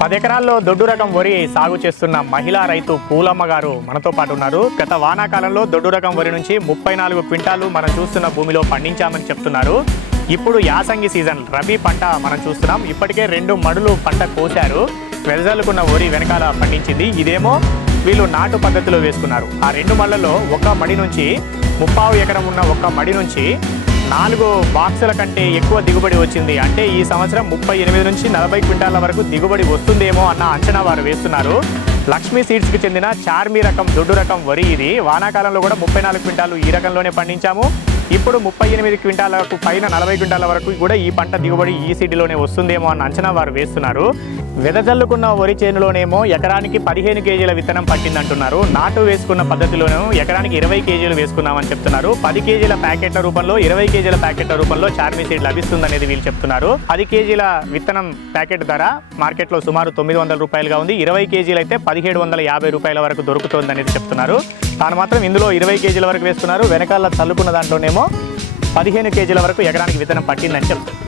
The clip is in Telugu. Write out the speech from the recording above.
పది ఎకరాల్లో దొడ్డు రకం వరి సాగు చేస్తున్న మహిళా రైతు పూలమ్మ గారు మనతో పాటు ఉన్నారు. గత వానాకాలంలో దొడ్డు రకం వరి నుంచి ముప్పై నాలుగు క్వింటాలు మనం చూస్తున్న భూమిలో పండించామని చెప్తున్నారు. ఇప్పుడు యాసంగి సీజన్ రబీ పంట మనం చూస్తున్నాం. ఇప్పటికే రెండు మడులు పంట కోశారు. వెదజల్లుకున్న వరి వెనకాల పండించింది. ఇదేమో వీళ్ళు నాటు పద్ధతిలో వేసుకున్నారు. ఆ రెండు మళ్ళలో ఒక మడి నుంచి ముప్పావు ఎకరం ఉన్న ఒక మడి నుంచి నాలుగు బాక్సుల కంటే ఎక్కువ దిగుబడి వచ్చింది. అంటే ఈ సంవత్సరం ముప్పై ఎనిమిది నుంచి నలభై క్వింటాల వరకు దిగుబడి వస్తుందేమో అన్న అంచనా వారు వేస్తున్నారు. లక్ష్మీ సీడ్స్కి చెందిన చార్మీ రకం దొడ్డు రకం వరి ఇది. వానాకాలంలో కూడా ముప్పై నాలుగు క్వింటాలు ఈ రకంలోనే పండించాము. ఇప్పుడు ముప్పై ఎనిమిది క్వింటాలకు పైన నలభై క్వింటాల వరకు కూడా ఈ పంట దిగుబడి ఈ సీడీలోనే వస్తుందేమో అన్న అంచనా వారు వేస్తున్నారు. వెదజల్లుకున్న వరి చేనులోనేమో ఎకరానికి పదిహేను కేజీల విత్తనం పట్టిందంటున్నారు. నాటు వేసుకున్న పద్ధతిలోనేమో ఎకరానికి ఇరవై కేజీలు వేసుకున్నామని చెప్తున్నారు. పది కేజీల ప్యాకెట్ల రూపంలో ఇరవై కేజీల ప్యాకెట్ల రూపంలో చార్మీ సీడ్ లభిస్తుందనేది వీళ్ళు చెప్తున్నారు. పది కేజీల విత్తనం ప్యాకెట్ ధర మార్కెట్లో సుమారు తొమ్మిది వందల రూపాయలుగా ఉంది. ఇరవై కేజీలు అయితే పదిహేడు వందల యాభై రూపాయల వరకు దొరుకుతుందనేది చెప్తున్నారు. తాను మాత్రం ఇందులో ఇరవై కేజీల వరకు వేస్తున్నారు వెనకాల చల్లుకున్న దాంట్లోనేమో పదిహేను కేజీల వరకు ఎకరానికి విత్తనం పట్టిందని చెప్తున్నారు